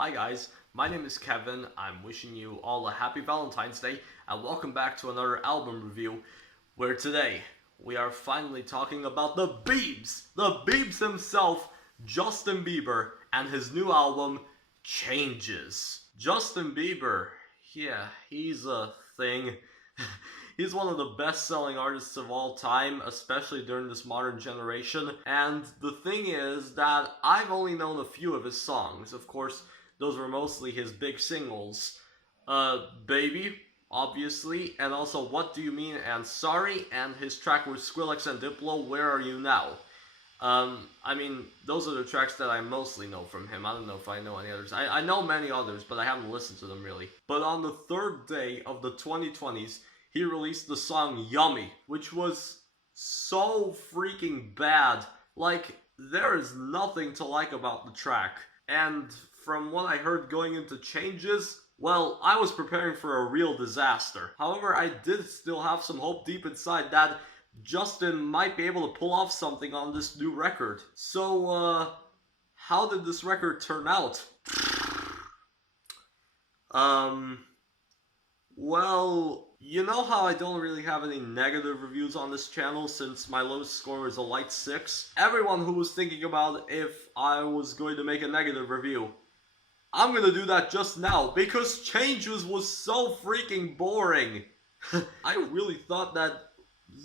Hi guys, my name is Kevin. I'm wishing you all a happy Valentine's Day and welcome back to another album review where today we are finally talking about the Biebs himself, Justin Bieber, and his new album, Changes. Justin Bieber, yeah, he's a thing. He's one of the best-selling artists of all time, especially during this modern generation. And the thing is that I've only known a few of his songs. Of course, those were mostly his big singles. Baby, obviously, and also What Do You Mean and Sorry, and his track with Skrillex and Diplo, Where Are You Now? Those are the tracks that I mostly know from him. I don't know if I know any others. I know many others, but I haven't listened to them really. But on the third day of the 2020s, he released the song Yummy, which was so freaking bad. Like, there is nothing to like about the track. And from what I heard going into Changes, well, I was preparing for a real disaster. However, I did still have some hope deep inside that Justin might be able to pull off something on this new record. So, how did this record turn out? Well, you know how I don't really have any negative reviews on this channel since my lowest score is a light 6? Everyone who was thinking about if I was going to make a negative review, I'm gonna do that just now because Changes was so freaking boring. I really thought that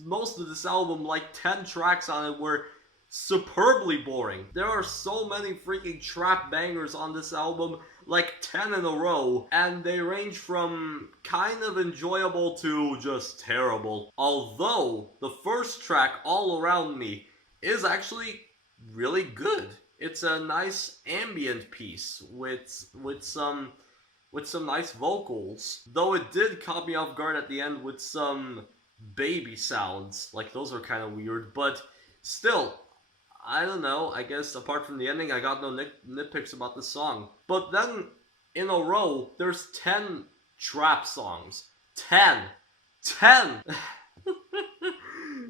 most of this album, like 10 tracks on it, were superbly boring. There are so many freaking trap bangers on this album, like 10 in a row, and they range from kind of enjoyable to just terrible. Although, the first track, All Around Me, is actually really good. It's a nice ambient piece with some nice vocals. Though it did caught me off guard at the end with some baby sounds. Like, those are kind of weird, but still, I don't know, I guess apart from the ending, I got no nitpicks about the song. But then, in a row, there's 10 trap songs. 10! 10!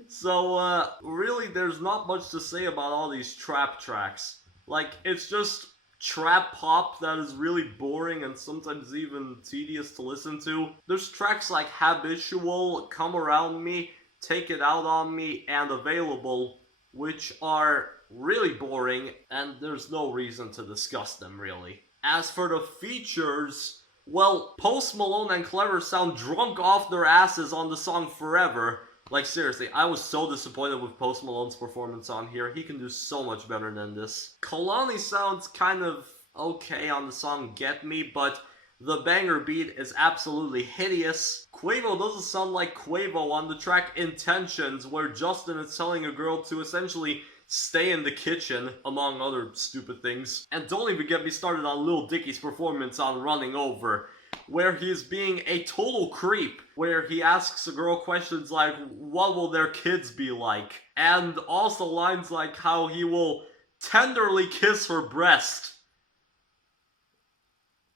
So, really, there's not much to say about all these trap tracks. Like, it's just trap pop that is really boring and sometimes even tedious to listen to. There's tracks like Habitual, Come Around Me, Take It Out on Me, and Available, which are really boring, and there's no reason to discuss them, really. As for the features, well, Post Malone and Clever sound drunk off their asses on the song Forever. Like, seriously, I was so disappointed with Post Malone's performance on here. He can do so much better than this. Kalani sounds kind of okay on the song Get Me, but the banger beat is absolutely hideous. Quavo doesn't sound like Quavo on the track Intentions, where Justin is telling a girl to essentially stay in the kitchen, among other stupid things. And don't even get me started on Lil Dicky's performance on Running Over, where he is being a total creep, where he asks a girl questions like, what will their kids be like? And also lines like how he will tenderly kiss her breast.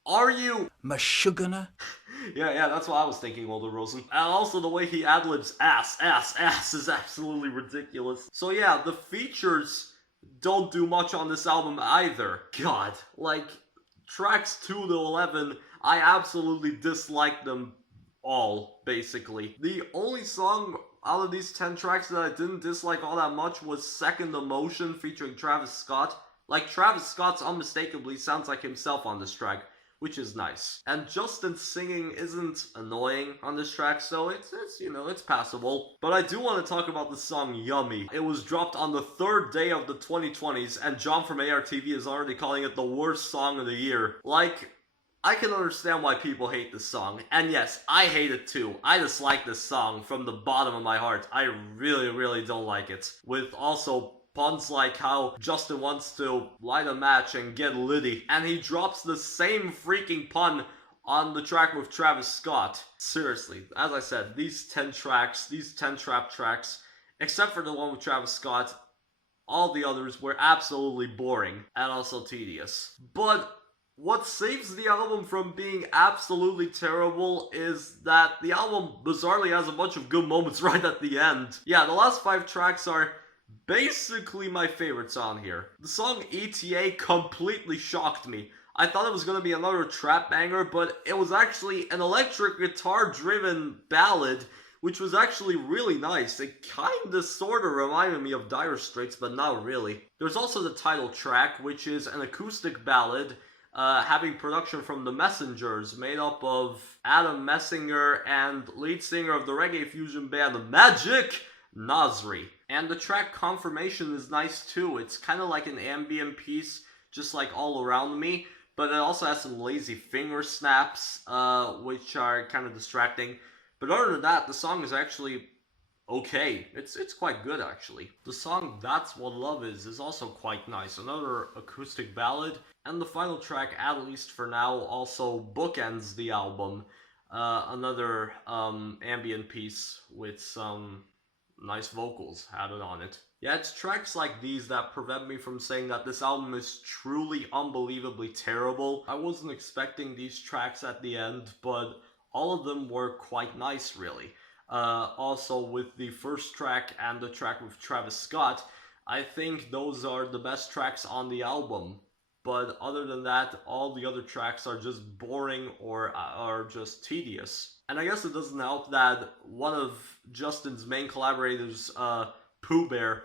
Are you Meshuggah? Yeah, that's what I was thinking, Older Rosen. And also the way he ad-libs ass is absolutely ridiculous. So yeah, the features don't do much on this album either. God, like, tracks 2 to 11, I absolutely dislike them all, basically. The only song out of these 10 tracks that I didn't dislike all that much was Second Emotion featuring Travis Scott. Like, Travis Scott's unmistakably sounds like himself on this track, which is nice. And Justin's singing isn't annoying on this track, so it's passable. But I do want to talk about the song Yummy. It was dropped on the third day of the 2020s, and John from ARTV is already calling it the worst song of the year. Like, I can understand why people hate this song. And yes, I hate it too. I dislike this song from the bottom of my heart. I really, really don't like it. With also puns like how Justin wants to light a match and get litty, and he drops the same freaking pun on the track with Travis Scott. Seriously, as I said, these 10 trap tracks, except for the one with Travis Scott, all the others were absolutely boring and also tedious. But what saves the album from being absolutely terrible is that the album bizarrely has a bunch of good moments right at the end. Yeah, the last 5 tracks are basically my favorites on here. The song E.T.A. completely shocked me. I thought it was going to be another trap banger, but it was actually an electric guitar driven ballad, which was actually really nice. It kinda sorta reminded me of Dire Straits, but not really. There's also the title track, which is an acoustic ballad having production from The Messengers, made up of Adam Messinger and lead singer of the reggae fusion band Magic, Nasri. And the track Confirmation is nice too. It's kind of like an ambient piece, just like All Around Me, but it also has some lazy finger snaps, which are kind of distracting. But other than that, the song is actually okay. It's quite good actually. The song That's What Love is also quite nice. Another acoustic ballad. And the final track, At Least For Now, also bookends the album. Another ambient piece with some nice vocals added on it. Yeah, it's tracks like these that prevent me from saying that this album is truly unbelievably terrible. I wasn't expecting these tracks at the end, but all of them were quite nice, really. Also, with the first track and the track with Travis Scott, I think those are the best tracks on the album. But other than that, all the other tracks are just boring or are just tedious. And I guess it doesn't help that one of Justin's main collaborators, Pooh Bear,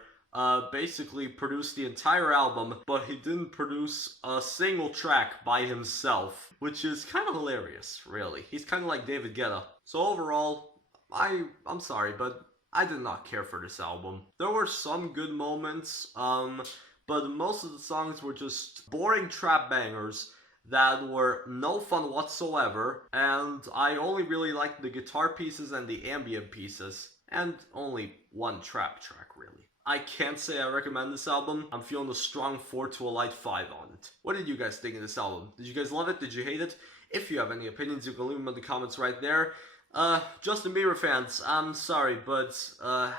basically produced the entire album, but he didn't produce a single track by himself, which is kind of hilarious, really. He's kind of like David Guetta. So overall, I'm sorry, but I did not care for this album. There were some good moments, but most of the songs were just boring trap bangers that were no fun whatsoever, and I only really liked the guitar pieces and the ambient pieces, and only one trap track, really. I can't say I recommend this album. I'm feeling a strong 4 to a light 5 on it. What did you guys think of this album? Did you guys love it? Did you hate it? If you have any opinions, you can leave them in the comments right there. Justin Bieber fans, I'm sorry, but,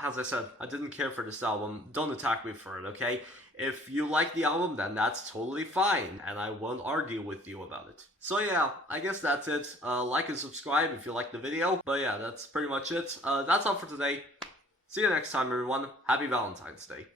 as I said, I didn't care for this album. Don't attack me for it, okay? If you like the album, then that's totally fine, and I won't argue with you about it. So yeah, I guess that's it. Like and subscribe if you liked the video. But yeah, that's pretty much it. That's all for today. See you next time, everyone. Happy Valentine's Day.